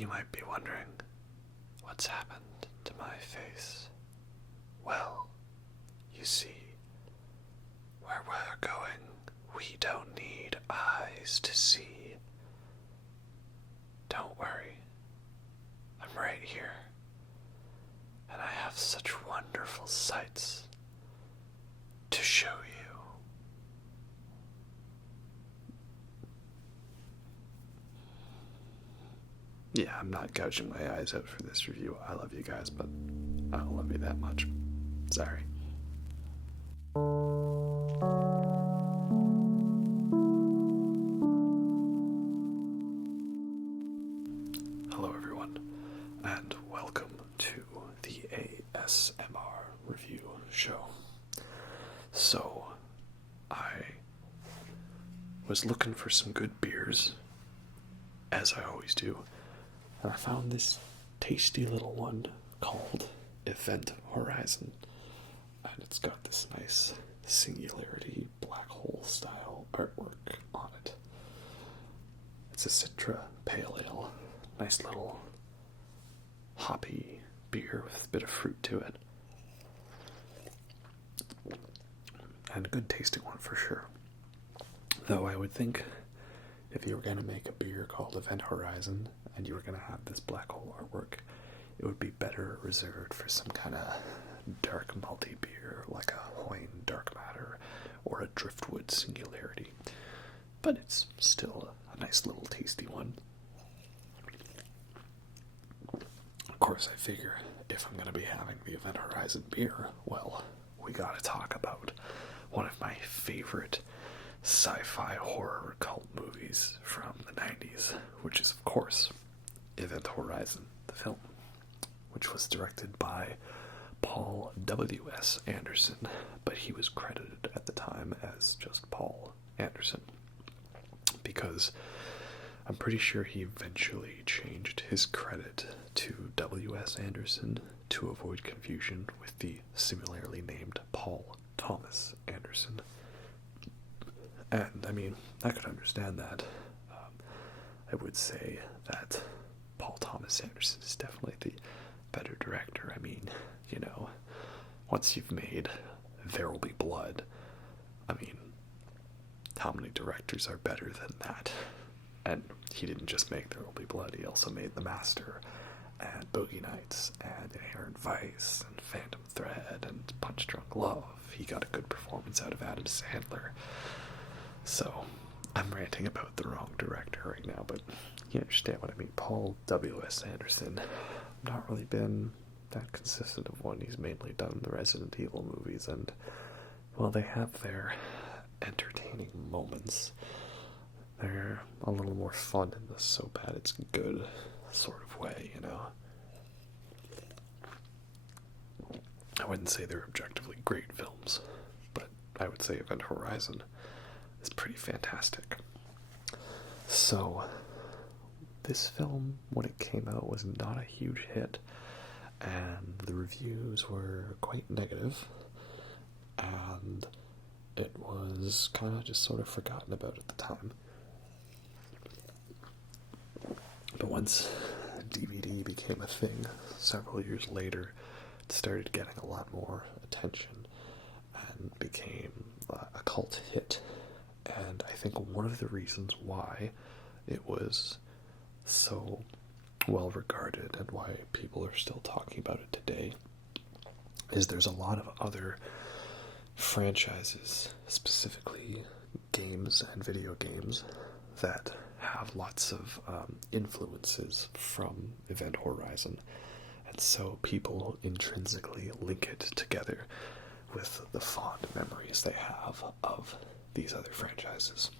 You might be wondering, what's happened to my face? Well, you see, where we're going, we don't need eyes to see. Don't worry, I'm right here, and I have such wonderful sights to show you. Yeah, I'm not gouging my eyes out for this review. I love you guys, but I don't love you that much. Sorry. Hello, everyone, and welcome to the ASMR review show. So, I was looking for some good beers, as I always do, and I found this tasty little one called Event Horizon, and it's got this nice singularity black hole style artwork on it. It's a Citra Pale Ale, nice little hoppy beer with a bit of fruit to it, and a good tasting one for sure. Though I would think if you were going to make a beer called Event Horizon and you were going to have this black hole artwork, it would be better reserved for some kind of dark malty beer like a Hoyne Dark Matter or a Driftwood Singularity. But it's still a nice little tasty one. Of course, I figure if I'm going to be having the Event Horizon beer, well, we got to talk about one of my favorite sci-fi horror cult movies from the 90s, which is, of course, Event Horizon, the film, which was directed by Paul W.S. Anderson, but he was credited at the time as just Paul Anderson, because I'm pretty sure he eventually changed his credit to W.S. Anderson to avoid confusion with the similarly named Paul Thomas Anderson. And, I mean, I could understand that. I would say that Paul Thomas Anderson is definitely the better director. I mean, you know, once you've made There Will Be Blood, I mean, how many directors are better than that? And he didn't just make There Will Be Blood, he also made The Master, and Boogie Nights, and Inherent Vice, and Phantom Thread, and Punch Drunk Love. He got a good performance out of Adam Sandler. So, I'm ranting about the wrong director right now, but you understand what I mean. Paul W.S. Anderson, not really been that consistent of one. He's mainly done the Resident Evil movies, and, well, they have their entertaining moments. They're a little more fun in the so bad it's good sort of way, you know. I wouldn't say they're objectively great films, but I would say Event Horizon is pretty fantastic. So, this film, when it came out, was not a huge hit, and the reviews were quite negative, and it was kind of just sort of forgotten about at the time. But once DVD became a thing, several years later, it started getting a lot more attention and became a cult hit. And I think one of the reasons why it was so well regarded and why people are still talking about it today is there's a lot of other franchises, specifically games and video games, that have lots of influences from Event Horizon, and so people intrinsically link it together with the fond memories they have of these other franchises.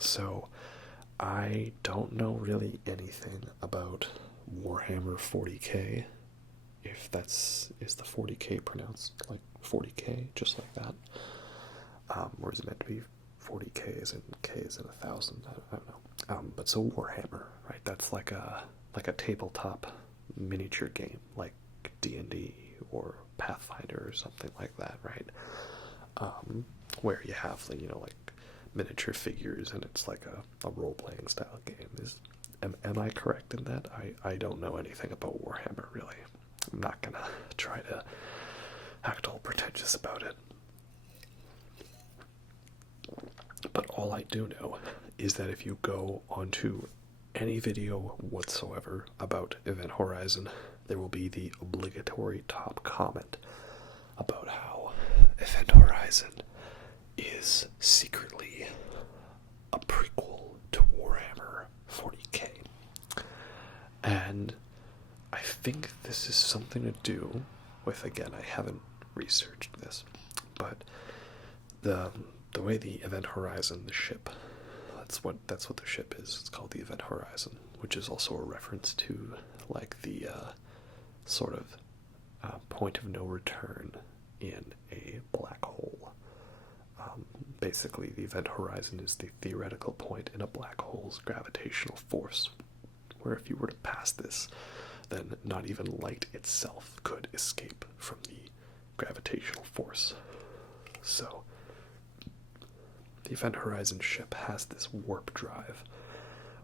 So I don't know really anything about Warhammer 40k, if is the 40k pronounced like 40k, just like that, or is it meant to be 40k and k is in 1,000? I don't know. But so Warhammer, right? That's like a tabletop miniature game, like D&D or Pathfinder or something like that, right? Where you have, like miniature figures, and it's like a role-playing style game. Am I correct in that? I don't know anything about Warhammer, really. I'm not gonna try to act all pretentious about it. But all I do know is that if you go onto any video whatsoever about Event Horizon, there will be the obligatory top comment about how Event Horizon is secretly a prequel to Warhammer 40k. And I think this is something to do with, again, I haven't researched this, but the way the Event Horizon, the ship, that's what the ship is. It's called the Event Horizon, which is also a reference to like the sort of point of no return in a black hole. Basically, the event horizon is the theoretical point in a black hole's gravitational force, where if you were to pass this, then not even light itself could escape from the gravitational force. So, the event horizon ship has this warp drive,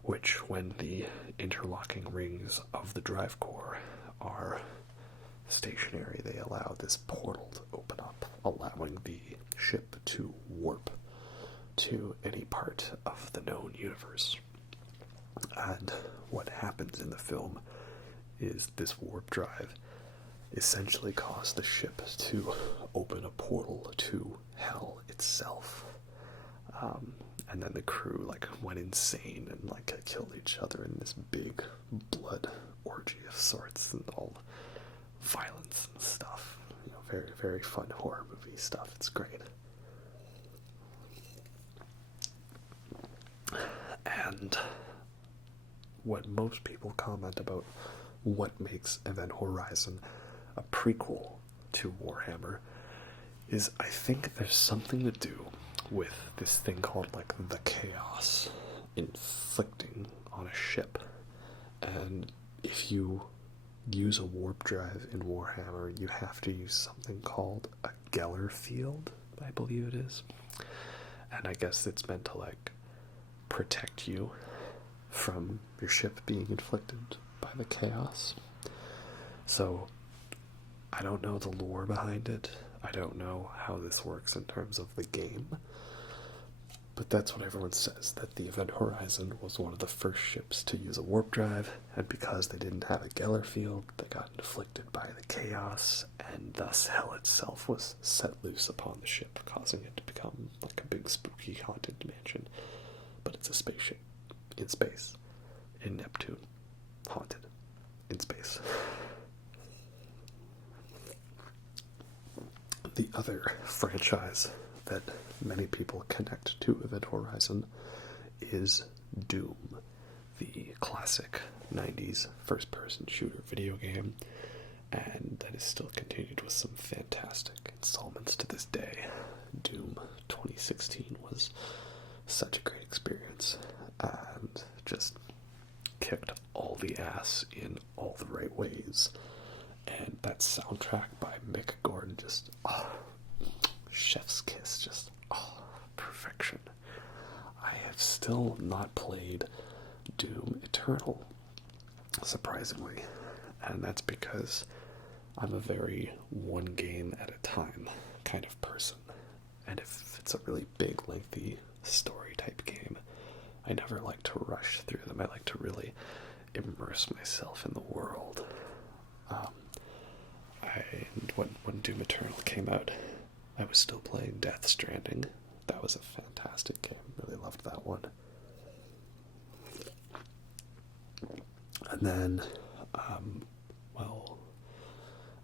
which, when the interlocking rings of the drive core are stationary, they allow this portal to open up, allowing the ship to warp to any part of the known universe. And what happens in the film is this warp drive essentially caused the ship to open a portal to hell itself. And then the crew went insane and killed each other in this big blood orgy of sorts and all violence and stuff. Very, very fun horror movie stuff. It's great. And what most people comment about what makes Event Horizon a prequel to Warhammer is, I think there's something to do with this thing called the chaos inflicting on a ship. And if you use a warp drive in Warhammer, you have to use something called a Geller field, I believe it is. And I guess it's meant to protect you from your ship being inflicted by the chaos. So I don't know the lore behind it. I don't know how this works in terms of the game. But that's what everyone says, that the Event Horizon was one of the first ships to use a warp drive, and because they didn't have a Geller field, they got inflicted by the chaos, and thus hell itself was set loose upon the ship, causing it to become like a big spooky haunted mansion. But it's a spaceship in space, in Neptune, haunted in space. The other franchise that many people connect to Event Horizon is Doom, the classic 90s first-person shooter video game, and that is still continued with some fantastic installments to this day. Doom 2016 was such a great experience, and just kicked all the ass in all the right ways. And that soundtrack by Mick Gordon, just chef's kiss, just perfection. I have still not played Doom Eternal, surprisingly, and that's because I'm a very one game at a time kind of person, and if it's a really big, lengthy story type game, I never like to rush through them. I like to really immerse myself in the world. When Doom Eternal came out, I was still playing Death Stranding. That was a fantastic game. Really loved that one. And then, I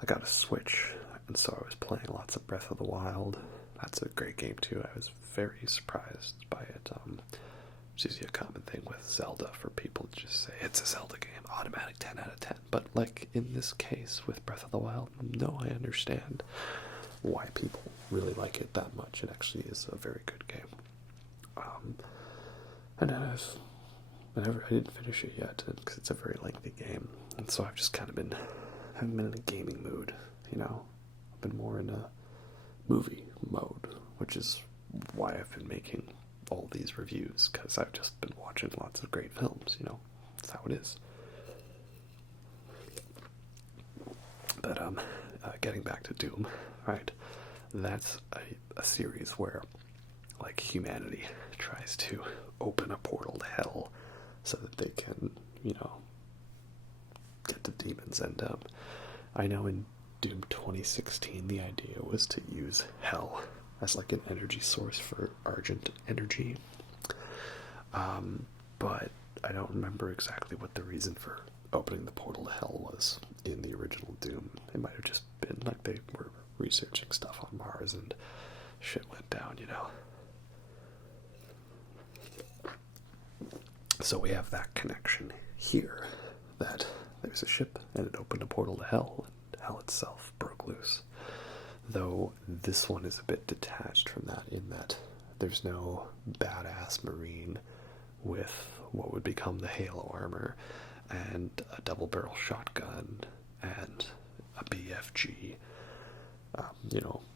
got a Switch, and so I was playing lots of Breath of the Wild. That's a great game too. I was very surprised by it. Which is a common thing with Zelda, for people to just say it's a Zelda game, automatic 10 out of 10. But in this case with Breath of the Wild, no, I understand why people really like it that much. It actually is a very good game. And then I didn't finish it yet because it's a very lengthy game, and so I've just kind of been in a gaming mood. I've been more in a movie mode, which is why I've been making all these reviews, because I've just been watching lots of great films. That's how it is. But getting back to Doom, right? That's a series where, like, humanity tries to open a portal to hell so that they can, get to demons. And I know in Doom 2016 the idea was to use hell as like an energy source for Argent energy. But I don't remember exactly what the reason for opening the portal to hell was in the original Doom. It might have just been like they were researching stuff on Mars and shit went down, So we have that connection here, that there's a ship and it opened a portal to hell, and hell itself broke loose. Though this one is a bit detached from that, in that there's no badass Marine with what would become the Halo armor and a double-barrel shotgun and a BFG,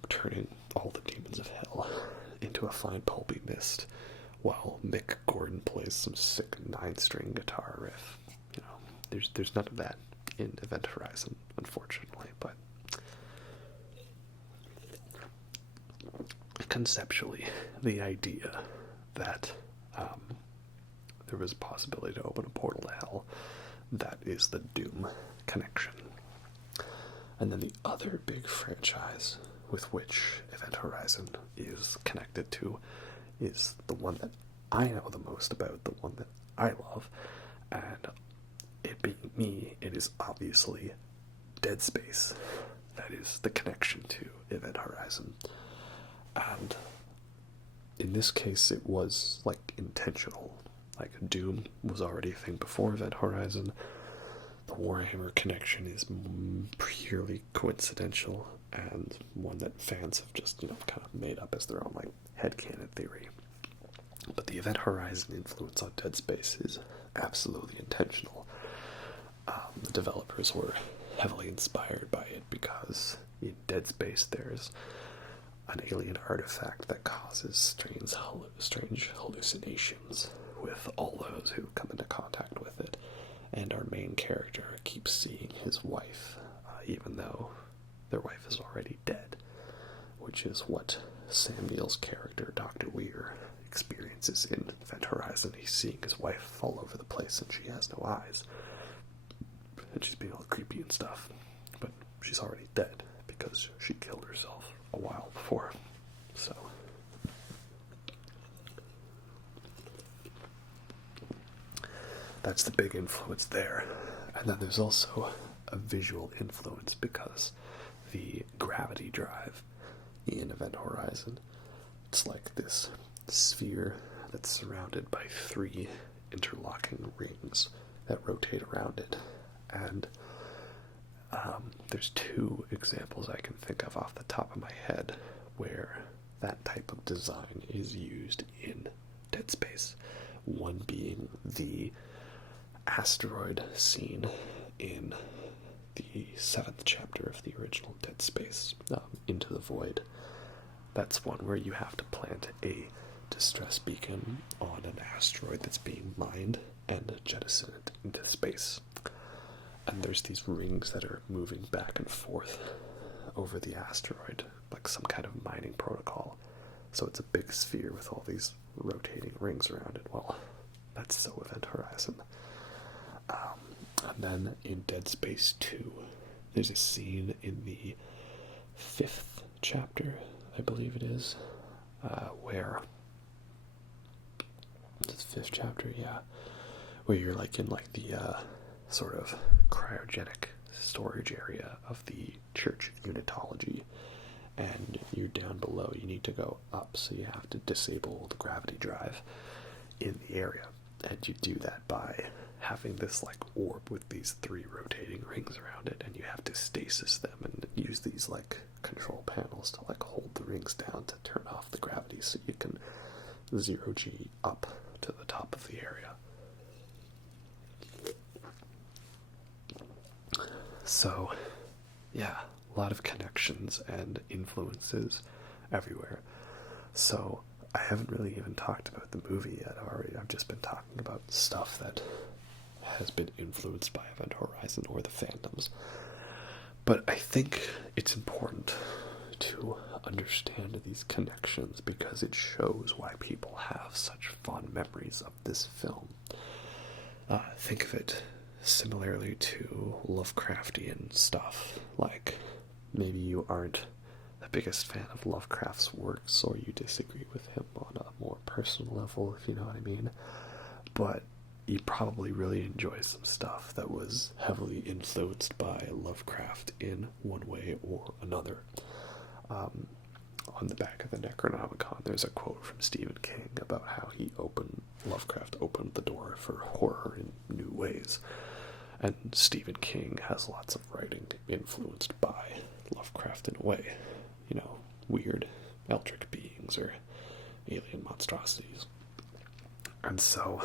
turning all the demons of hell into a fine pulpy mist, while Mick Gordon plays some sick 9-string guitar riff. There's none of that in Event Horizon, unfortunately, but conceptually, the idea that there was a possibility to open a portal to hell, that is the Doom connection. And then the other big franchise with which Event Horizon is connected to is the one that I know the most about, the one that I love, and it being me, it is obviously Dead Space. That is the connection to Event Horizon. And in this case, it was, like, intentional. Like, Doom was already a thing before Event Horizon. The Warhammer connection is purely coincidental, and one that fans have just, kind of made up as their own, like, headcanon theory. But the Event Horizon influence on Dead Space is absolutely intentional. The developers were heavily inspired by it because in Dead Space there's an alien artifact that causes strange hallucinations with all those who come into contact with it. And our main character keeps seeing his wife, even though their wife is already dead, which is what Sam Neill's character, Dr. Weir, experiences in Event Horizon. He's seeing his wife fall over the place and she has no eyes. And she's being all creepy and stuff. But she's already dead because she killed herself a while before. So that's the big influence there. And then there's also a visual influence because the gravity drive in Event Horizon, it's like this sphere that's surrounded by 3 interlocking rings that rotate around it. And there's 2 examples I can think of off the top of my head where that type of design is used in Dead Space. One being the asteroid scene in the 7th chapter of the original Dead Space, Into the Void. That's one where you have to plant a distress beacon on an asteroid that's being mined and jettison it into space. And there's these rings that are moving back and forth over the asteroid, like some kind of mining protocol. So it's a big sphere with all these rotating rings around it. Well, that's so Event Horizon. And then in Dead Space 2, there's a scene in the 5th chapter, I believe it is, where... It's the 5th chapter, yeah. Where you're like in like the sort of cryogenic storage area of the Church of Unitology, and you're down below. You need to go up, so you have to disable the gravity drive in the area, and you do that by having this like orb with these 3 rotating rings around it, and you have to stasis them and use these like control panels to like hold the rings down to turn off the gravity so you can 0G up to the top of the area. So, yeah, a lot of connections and influences everywhere. So, I haven't really even talked about the movie yet. I've just been talking about stuff that has been influenced by Event Horizon or the fandoms. But I think it's important to understand these connections because it shows why people have such fond memories of this film. Think of it similarly to Lovecraftian stuff. Like, maybe you aren't the biggest fan of Lovecraft's works, or you disagree with him on a more personal level, if you know what I mean. But you probably really enjoy some stuff that was heavily influenced by Lovecraft in one way or another. On the back of the Necronomicon, there's a quote from Stephen King about how Lovecraft opened the door for horror in new ways. And Stephen King has lots of writing influenced by Lovecraft in a way. You know, weird eldritch beings or alien monstrosities. And so,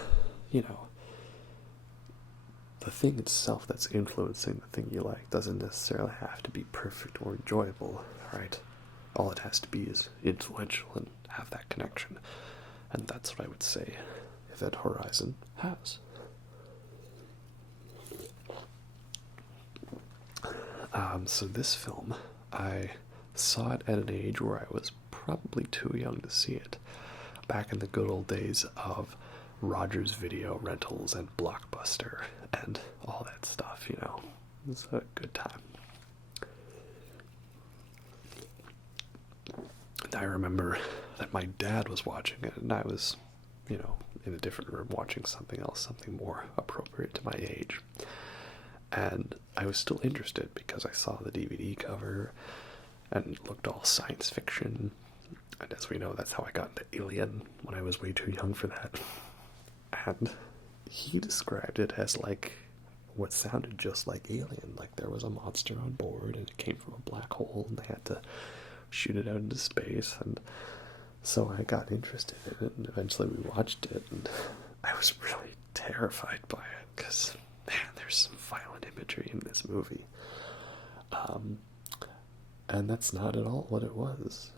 you know, the thing itself that's influencing the thing you like doesn't necessarily have to be perfect or enjoyable, right? All it has to be is influential and have that connection. And that's what I would say Event Horizon has. So this film, I saw it at an age where I was probably too young to see it. Back in the good old days of Rogers Video Rentals and Blockbuster and all that stuff, you know. It was a good time. And I remember that my dad was watching it, and I was, you know, in a different room watching something else, something more appropriate to my age. And I was still interested because I saw the DVD cover and it looked all science fiction. And as we know, that's how I got into Alien when I was way too young for that. And he described it as like what sounded just like Alien. Like there was a monster on board and it came from a black hole and they had to shoot it out into space. And so I got interested in it and eventually we watched it and I was really terrified by it because, man, there's some violent imagery in this movie. And that's not at all what it was.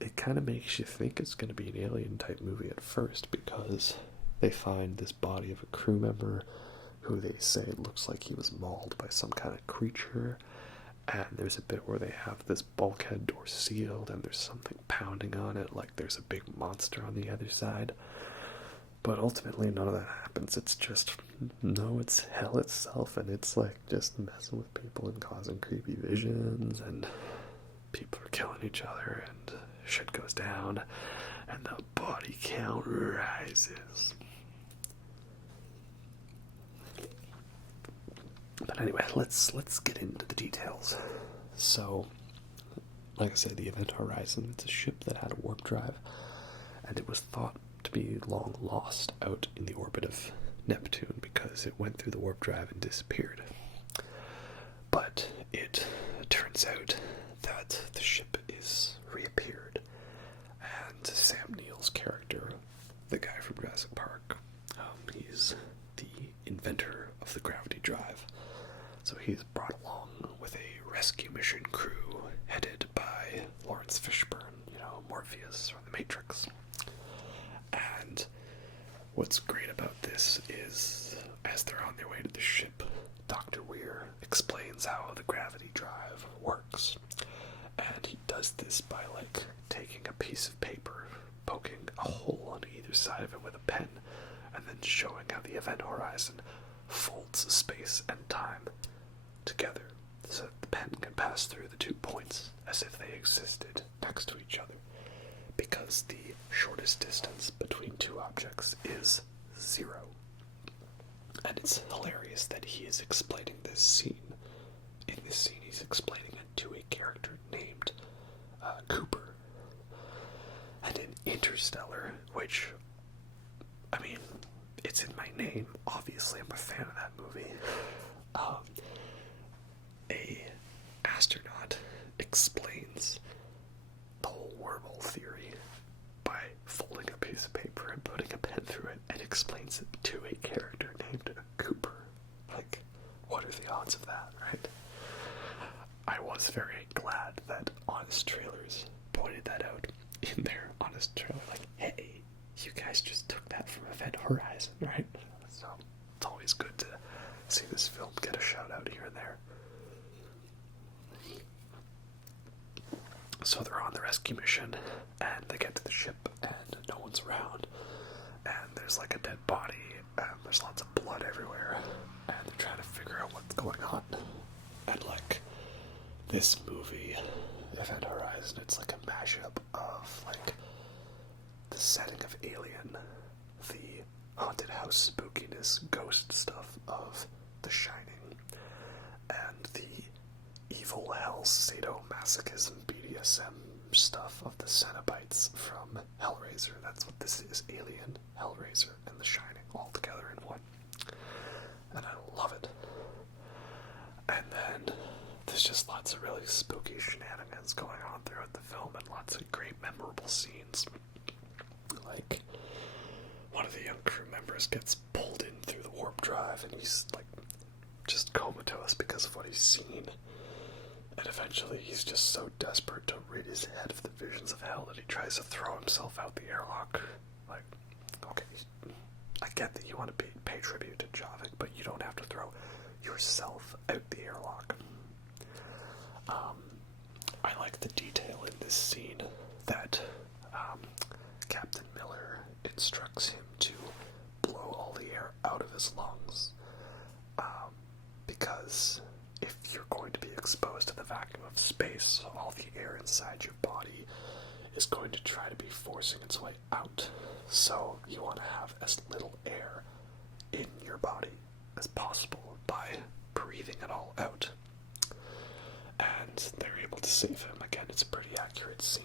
It kind of makes you think it's going to be an Alien type movie at first because they find this body of a crew member who they say looks like he was mauled by some kind of creature, and there's a bit where they have this bulkhead door sealed and there's something pounding on it like there's a big monster on the other side. But ultimately none of that happens. It's just, no, it's hell itself, and it's like just messing with people and causing creepy visions, and people are killing each other and shit goes down and the body count rises. But anyway, let's get into the details. So, like I said, the Event Horizon, it's a ship that had a warp drive, and it was thought to be long lost out in the orbit of Neptune because it went through the warp drive and disappeared. But it turns out that the ship is reappeared, and Sam Neill's character, the guy from Jurassic Park, he's the inventor of the gravity drive. So he's brought along with a rescue mission crew headed by Lawrence Fishburne, you know, Morpheus from The Matrix. And what's great about this is, as they're on their way to the ship, Dr. Weir explains how the gravity drive works. And he does this by, like, taking a piece of paper, poking a hole on either side of it with a pen, and then showing how the Event Horizon folds space and time together so that the pen can pass through the 2 points as if they existed next to each other, because the shortest distance between 2 objects is 0. And it's hilarious that he is explaining this scene. In this scene, he's explaining it to a character named Cooper. And in Interstellar, which, I mean, it's in my name, obviously I'm a fan of that movie, a astronaut explains the whole wormhole theory by folding a piece of paper and putting a pen through it, and explains it to a character named Cooper. Like, what are the odds of that, right? I was very glad that Honest Trailers pointed that out in their Honest Trailer, like, hey, you guys just took that from Event Horizon, right? So it's always good to see this film get a shout out here and there. So they're on the rescue mission, and they get to the ship, and no one's around, and there's like a dead body, and there's lots of blood everywhere, and they're trying to figure out what's going on. And like, this movie, Event Horizon, it's like a mashup of like the setting of Alien, the haunted house spookiness, ghost stuff of The Shining, and the evil hell sadomasochism BDSM stuff of the Cenobites from Hellraiser. That's what this is: Alien, Hellraiser, and The Shining all together in one. And I love it. And then there's just lots of really spooky shenanigans going on throughout the film, and lots of great memorable scenes. Like, one of the young crew members gets pulled in through the warp drive, and he's like just comatose because of what he's seen. And eventually he's just so desperate to rid his head of the visions of hell that he tries to throw himself out the airlock. Like, okay, I get that you want to pay tribute to Javik, but you don't have to throw yourself out the airlock. I like the detail in this scene that Captain Miller instructs him to blow all the air out of his lungs, because if you're going to be exposed to the vacuum of space, all the air inside your body is going to try to be forcing its way out. So you want to have as little air in your body as possible by breathing it all out. And they're able to save him. Again, it's a pretty accurate scene.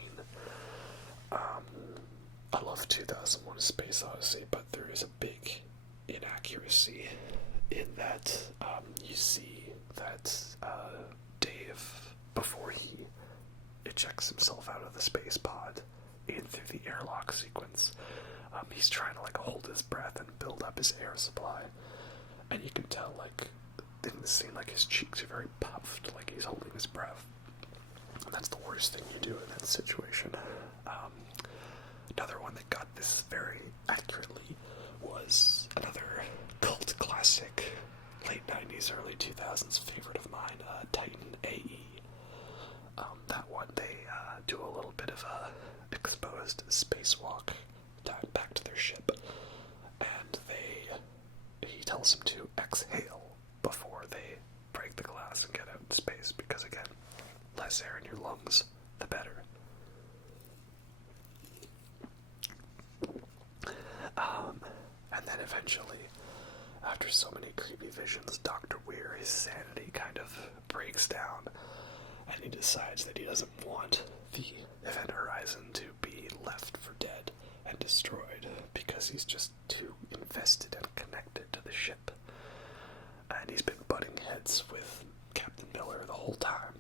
I love 2001: A Space Odyssey, but there is a big inaccuracy in that you see that Dave, before he ejects himself out of the space pod in through the airlock sequence, he's trying to like hold his breath and build up his air supply, and you can tell like in the scene like his cheeks are very puffed, like he's holding his breath, and that's the worst thing you do in that situation. Another one that got this very accurately was another cult classic, late 90s, early 2000s favorite of mine, Titan AE. That one, they do a little bit of a exposed spacewalk back to their ship, and he tells them to exhale before they break the glass and get out in space, because again, less air in your lungs, the better. And then eventually, after so many creepy visions, Dr. Weir, his sanity kind of breaks down, and he decides that he doesn't want the Event Horizon to be left for dead and destroyed, because he's just too invested and connected to the ship. And he's been butting heads with Captain Miller the whole time.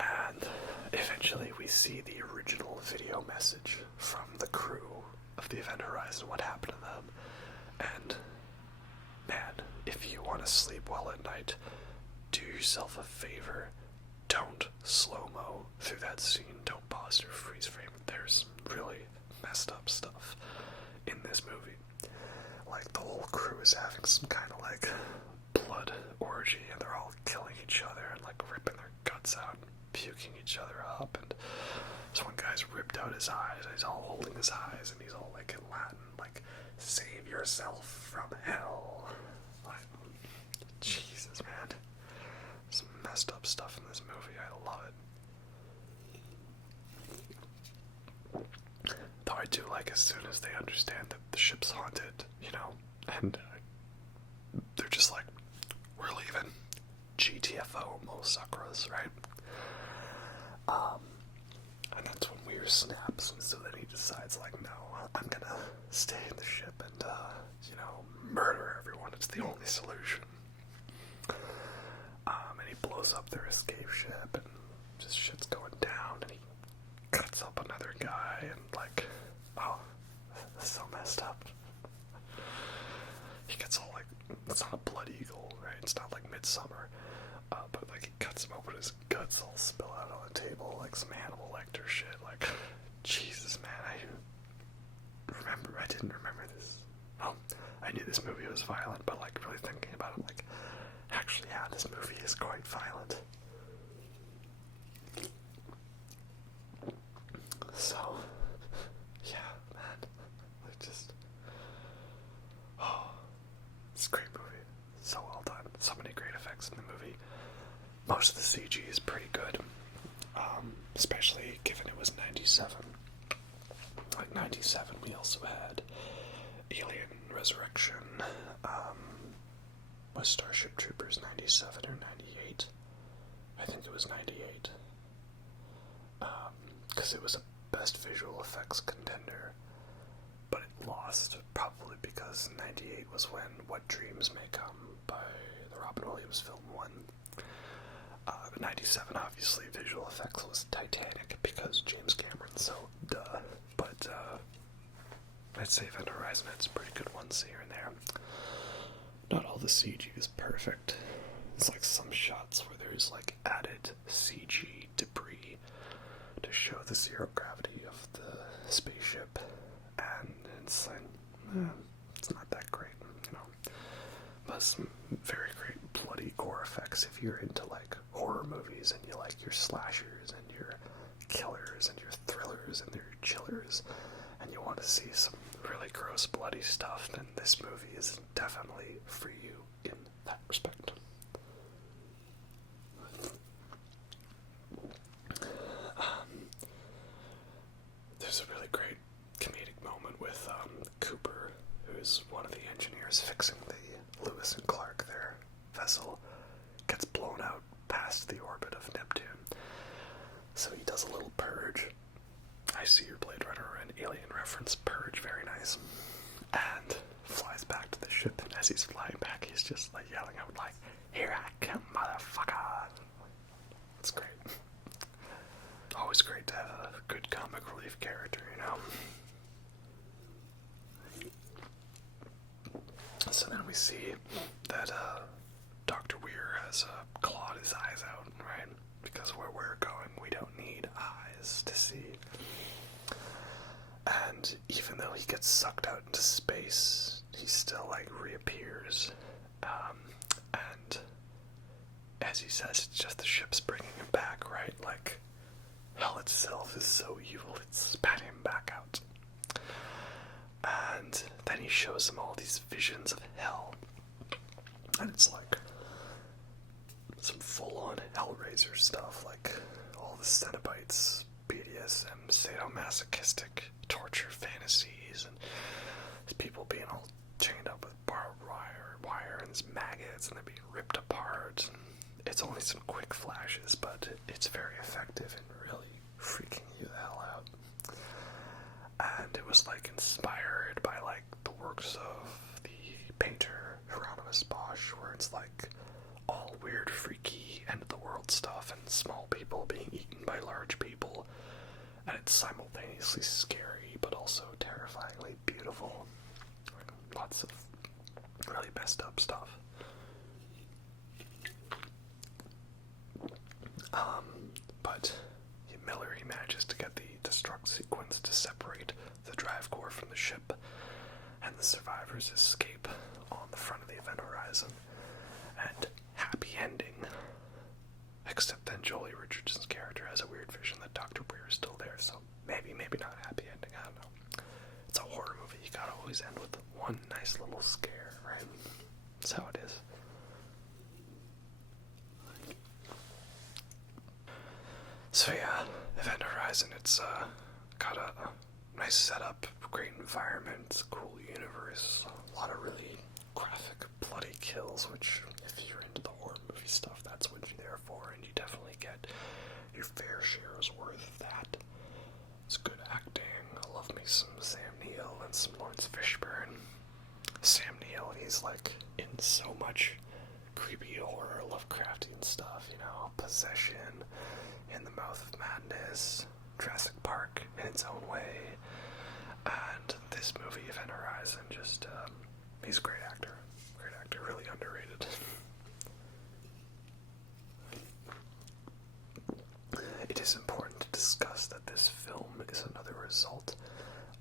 And eventually we see the original video message from the crew of the Event Horizon, what happened to them. And man, if you want to sleep well at night, do yourself a favor. Don't slow-mo through that scene. Don't pause or freeze frame. There's really messed up stuff in this movie. Like, the whole crew is having some kind of like blood orgy, and they're all killing each other and like ripping their guts out and puking each other up. And this one guy's ripped out his eyes, and he's all holding his eyes, and he's all like in Latin, like, save yourself from hell. Like, Jesus, man. Some messed up stuff in this movie. I love it. Though I do like as soon as they understand that the ship's haunted, you know, and they're just like, we're leaving. GTFO, Most Sakras, right? And that's when Weir snaps, and so then he decides, like, no, I'm gonna stay in the ship and, you know, murder everyone. It's the only solution. And he blows up their escape ship, and just shit's going down, and he cuts up another guy, and, like, oh, that's so messed up. He gets all, like, it's not a blood eagle, right? It's not like Midsummer. But like, he cuts him open, his guts all spill out on the table like some Hannibal Lecter shit. Like, Jesus, man, I didn't remember this well, I knew this movie was violent, but like really thinking about it, like, actually, yeah, this movie is quite violent. So, yeah, man, like just, oh, it's a great movie. So well done. So many great effects in the movie. Most of the CG is pretty good, especially given it was 97. Like 97, we also had Alien Resurrection, was Starship Troopers 97 or 98? I think it was 98. Because it was a Best Visual Effects contender, but it lost, probably because 98 was when What Dreams May Come by the Robin Williams film won. 97, obviously, visual effects was Titanic because James Cameron, so duh. But I'd say Event Horizon had some pretty good ones here and there. Not all the CG is perfect. It's like some shots where there's like added CG debris to show the zero gravity of the spaceship, and it's like, it's not that great, you know. But some very great bloody gore effects if you're into like horror movies and you like your slashers and your killers and your thrillers and your chillers, and you want to see some really gross bloody stuff, then this movie is definitely for you in that respect. There's a really great comedic moment with Cooper, who's one of the engineers fixing the Lewis and Clark, their vessel, gets blown out past the orbit of Neptune. So he does a little purge. I see your Blade Runner and Alien reference, purge, very nice. And flies back to the ship, and as he's flying back, he's just like yelling out like, "Here I come, motherfucker!" It's great. Always great to have a good comic relief character, you know? So then we see that Dr. Weir has clawed his eyes out, right? Because where we're going, we don't need eyes to see. And even though he gets sucked out into space, he still, like, reappears. And as he says, it's just the ship's bringing him back, right? Like, hell itself is so evil, it's spat him back out. And then he shows him all these visions of hell. And it's like some full-on Hellraiser stuff, like all the Cenobites, BDSM, sadomasochistic torture fantasies, and people being all chained up with barbed wire and maggots, and they're being ripped apart. And it's only some quick flashes, but it's very effective in really freaking you the hell out. And it was like inspired by like the works of the painter Hieronymus Bosch, where it's like all weird, freaky, end of the world stuff, and small people being eaten by large people, and it's simultaneously scary but also terrifyingly beautiful. Lots of really messed up stuff. But Miller, he manages to get the destruct sequence to separate the drive core from the ship, and the survivors escape on the front of the Event Horizon. And happy ending. Except then Jolie Richardson's character has a weird vision that Dr. Weir is still there, so maybe not a happy ending, I don't know. It's a horror movie, you gotta always end with one nice little scare, right? That's how it is. So yeah, Event Horizon, it's got a nice setup, great environment, cool universe, a lot of really graphic, bloody kills, which, if you're into the horror movie stuff, that's what you're there for, and you definitely get your fair share's worth of that. It's good acting. I love me some Sam Neill and some Lawrence Fishburne. Sam Neill, he's like in so much creepy horror, Lovecraftian stuff, you know, Possession, In the Mouth of Madness, Jurassic Park in its own way, and this movie, Event Horizon, just, he's a great actor, really underrated. It is important to discuss that this film is another result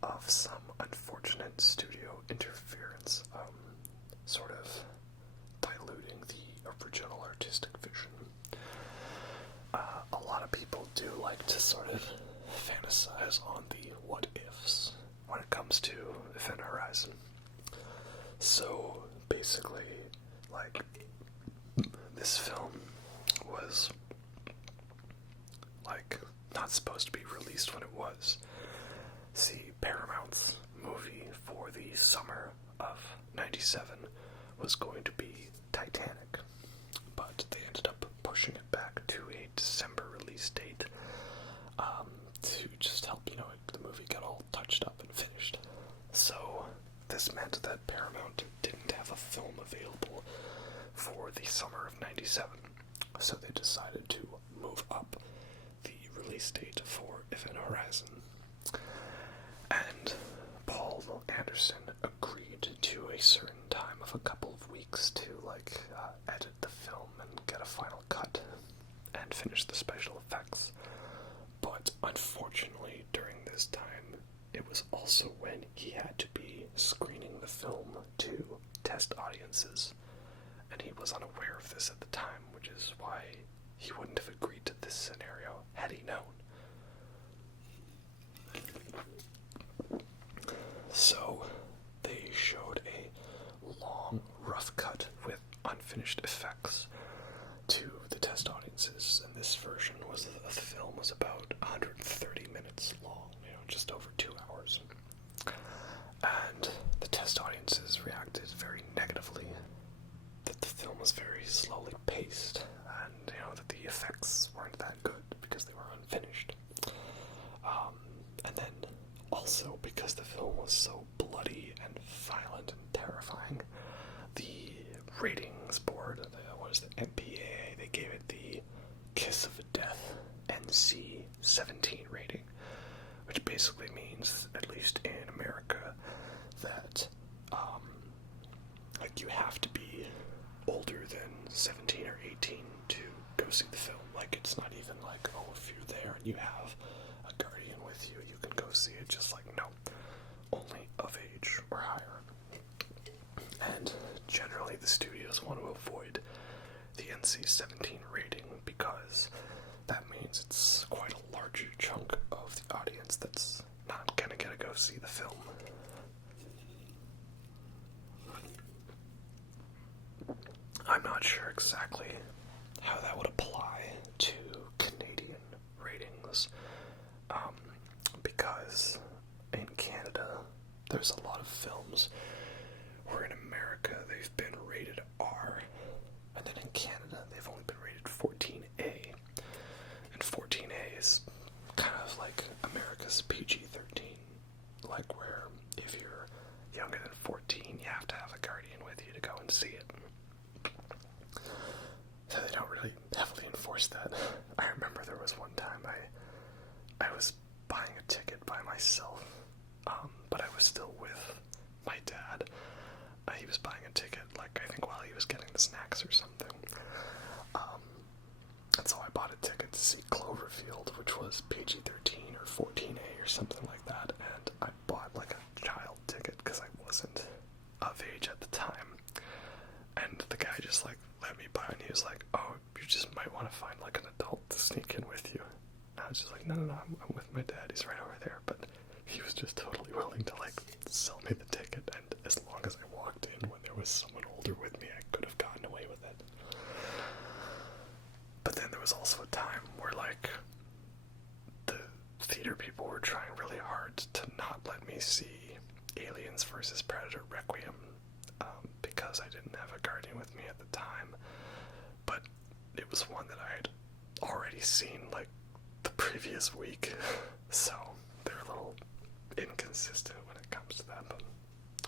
of some unfortunate studio interference do like to sort of fantasize on the what ifs when it comes to Event Horizon. So basically, like, this film was like not supposed to be released when it was. See, Paramount's movie for the summer of '97 was going to be Titanic, but they ended up pushing it back to a December release date to just help, the movie get all touched up and finished. So this meant that Paramount didn't have a film available for the summer of '97, so they decided to move up the release date for Event Horizon. And Paul Anderson agreed to a certain time of a couple of weeks to edit the film and get a final cut and finish the special effects. But unfortunately, during this time, it was also when he had to be screening the film to test audiences, and he was unaware of this at the time, which is why he wouldn't have agreed to this scenario had he known. So they showed a long, rough cut with unfinished effects to the test audiences, and this version of the film was about 130 minutes long, just over 2 hours. And the test audiences reacted very negatively that the film was very slowly paced, and that the effects weren't that good because they were unfinished. And then also because the film was so bloody and violent and terrifying, the ratings board, the MPAA, they gave it the Kiss of Death NC-17 rating, which basically means, at least in America, that you have to be older than 17 or 18 to go see the film. It's not even if you're there and you have a guardian with you, you can go see it. Just no, only of age or higher. And generally the studios want to avoid the NC-17 rating because that means it's quite a larger chunk of the audience that's not gonna get to go see the film. I'm not sure exactly how that would apply to Canadian ratings, because in Canada there's a lot of films where in America they've been rated R, and then in Canada they've only been rated 14A, and 14A is kind of like America's PG-13, where if you're younger than 14 you have to have a guardian with you to go and see it. So they don't really heavily enforce that. I remember there was one time I was buying a ticket by myself, but I was still with my dad. He was buying a ticket, I think while he was getting the snacks or something. And so I bought a ticket to see Cloverfield, which was PG-13 or 14A or something like that, and I bought a child ticket because I wasn't of age at the time. And the guy just let me buy, and he was like, "Oh, you just might want to find an adult to sneak in with you." And I was just like, "No, I'm with my dad. He's right over there." But he was just totally willing to sell me the ticket, and as long as I walked in when there was someone older with me, I could have gotten away with it. But then there was also a time where the theater people were trying really hard to not let me see Aliens vs. Predator Requiem, because I didn't have a guardian with me at the time, but it was one that I had already seen the previous week, so they're a little inconsistent when it comes to that, but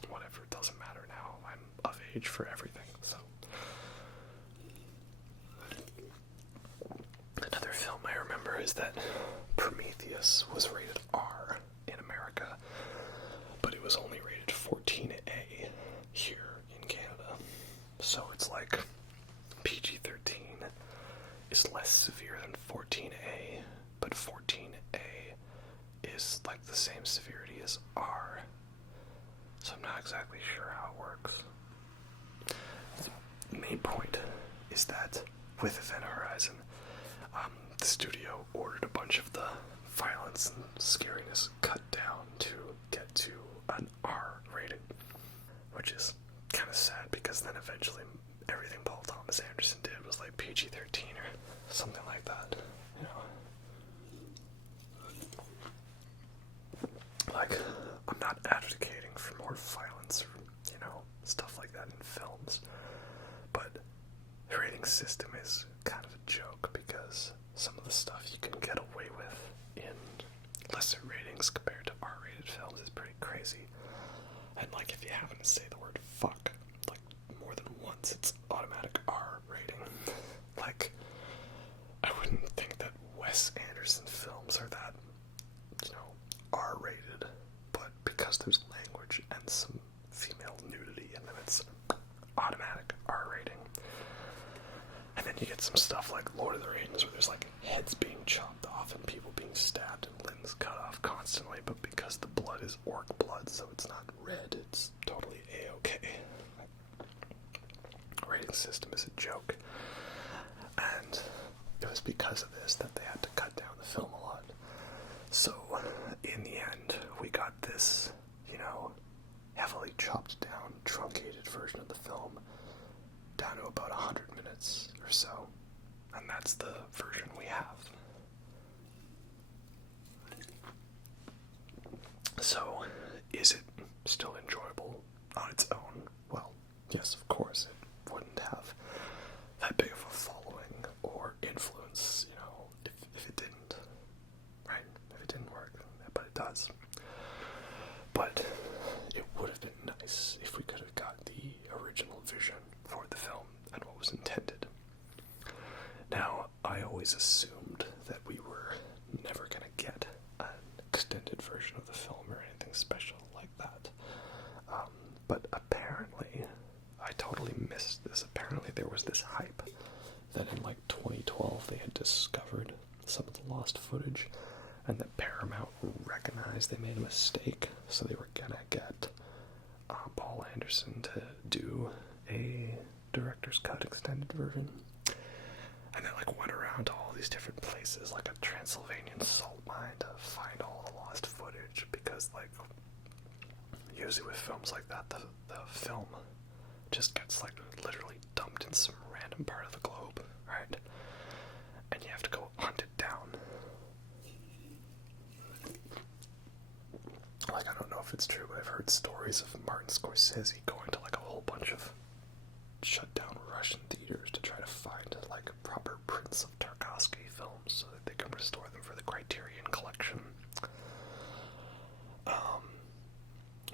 whatever, it doesn't matter now. I'm of age for everything, so. Another film I remember is that Prometheus was rated R in America, but it was only rated 14A here in Canada. So it's PG-13 is less severe than 14A, but 14A is the same severity as R. So I'm not exactly sure how it works. The main point is that with Event Horizon, the studio ordered a bunch of the violence and scariness cut down to get to an R rating, which is kind of sad because then eventually everything Paul Thomas Anderson did was like PG-13 or something like that, you know. Like, I'm not advocating for more violence or, you know, stuff like that in films, but the rating system is kind of a joke because some of the stuff you can get away with in lesser ratings compared to R-rated films is pretty crazy. And like, if you happen to say the word fuck like more than once, it's automatic R rating. Like, I wouldn't think that Wes Anderson films are that, you know, R-rated, but because there's language and some female nudity in them, it's automatic R rating. And then you get some stuff like Lord of the Rings where there's like heads being chopped off and people being stabbed and limbs cut off constantly, but because the blood is orc blood, so it's not red, it's totally A-okay. Rating system is a joke. And it was because of this that they had to cut down the film a lot. So, in the end, we got this, you know, heavily chopped down, truncated version of the film down to about 100 minutes or so. And that's the version we have. So, is it still enjoyable on its own? Well, yes, of course. It wouldn't have that big of a following or influence, you know, if it didn't. Right? If it didn't work. But it does. But it would have been nice if we could have got the original vision for the film and what was intended. Now, I always assumed that we were never going to get an extended version of the film or anything special like that. But apparently, I totally missed this. Apparently there was this hype that in like 2012 they had discovered some of the lost footage and that Paramount recognized they made a mistake, so they were gonna get Paul Anderson to do a director's cut extended version. And they like went around to all these different places, like a Transylvanian salt mine, to find all the lost footage, because like usually with films like that, the film just gets like literally dumped in some random part of the globe, right? And you have to go hunt it down. Like, I don't know if it's true, but I've heard stories of Martin Scorsese going to like a whole bunch of shut down Russian theaters to try to find like proper prints of Tarkovsky films so that they can restore them for the Criterion collection.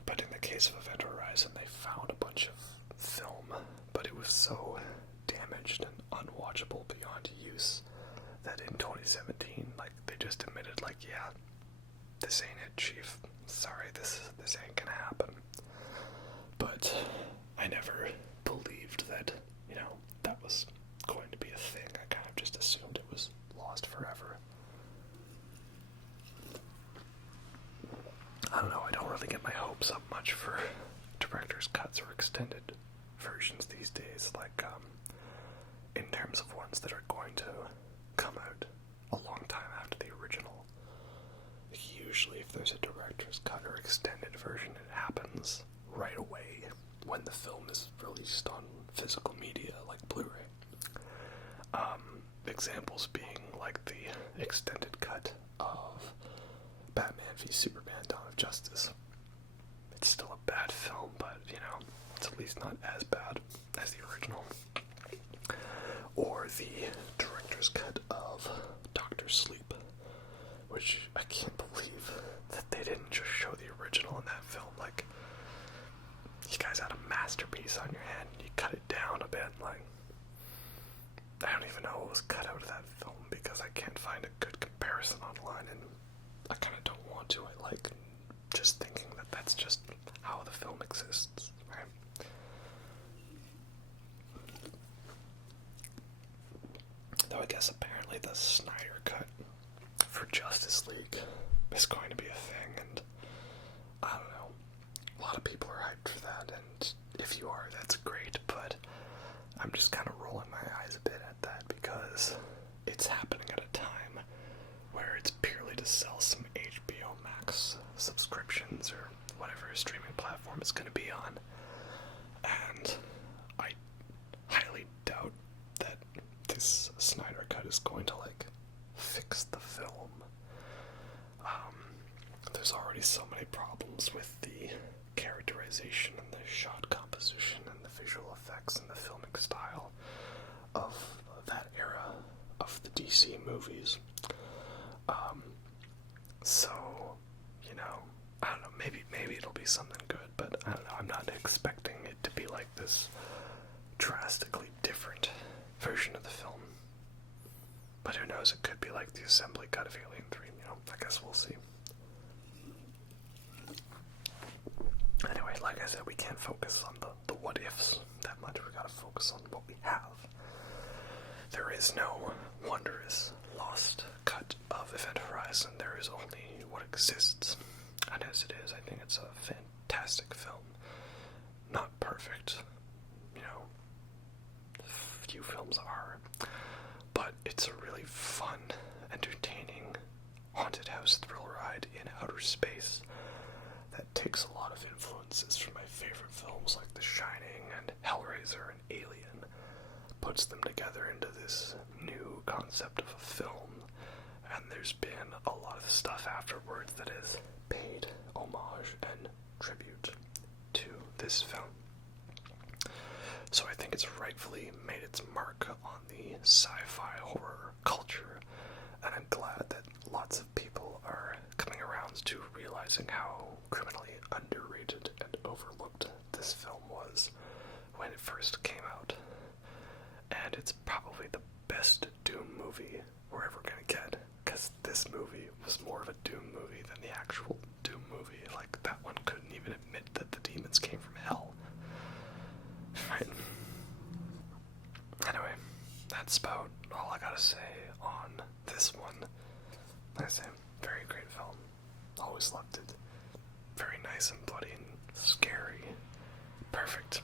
But in the case of Event Horizon, they found a bunch of film, but it was so damaged and unwatchable beyond use that in 2017, like, they just admitted, like, yeah, this ain't it, Chief. Sorry, this ain't gonna happen. But I never believed that, you know, that was going to be a thing. I kind of just assumed it was lost forever. I don't know, I don't really get my hopes up much for director's cuts or extended versions these days, like, in terms of ones that are going to come out a long time after the original. Usually if there's a director's cut or extended version, it happens right away when the film is released on physical media like Blu-ray. Examples being like the extended cut of Batman v Superman Dawn of Justice. It's still a bad film, but, you know, it's at least not as bad as the original. Or the director's cut of Doctor Sleep, which I can't believe that they didn't just show the original in that film. Like, you guys had a masterpiece on your hand, you cut it down a bit. Like, I don't even know what was cut out of that film because I can't find a good comparison online, and I kind of don't want to. I like just thinking that that's just how the film exists, right? Though I guess apparently the Snyder cut for Justice League is going to be a thing, and I don't know, a lot of people are hyped for that, and if you are, that's great, but I'm just kind of rolling my eyes a bit at that because it's happening at a time iTunes or whatever streaming platform it's going to be on. And I highly doubt that this Snyder Cut is going to, like, fix the film. There's already so many problems with the characterization and the shot composition and the visual effects and the filming style of that era of the DC movies. So, you know, I don't know, maybe it'll be something good, but I don't know, I'm not expecting it to be like this drastically different version of the film. But who knows, it could be like the assembly cut of Alien 3, you know, I guess we'll see. Anyway, like I said, we can't focus on the what-ifs that much. We gotta focus on what we have. There is no wondrous lost cut of Event Horizon. There is only what exists. And as it is, I think it's a fantastic film. Not perfect. You know, few films are. But it's a really fun, entertaining, haunted house thrill ride in outer space that takes a lot of influences from my favorite films like The Shining and Hellraiser and Alien, puts them together into this new concept of a film, and there's been a lot of stuff afterwards that has paid homage and tribute to this film. So I think it's rightfully made its mark on the sci-fi horror culture, and I'm glad that lots of people are coming around to realizing how criminally underrated and overlooked this film was when it first came out. And it's probably the best Doom movie we're ever gonna get, because this movie was more of a Doom movie than the actual Doom movie. Like, that one couldn't even admit that the demons came from hell. Right? Anyway, that's about all I gotta say on this one. Like I say, very great film. Always loved it. Very nice and bloody and scary. Perfect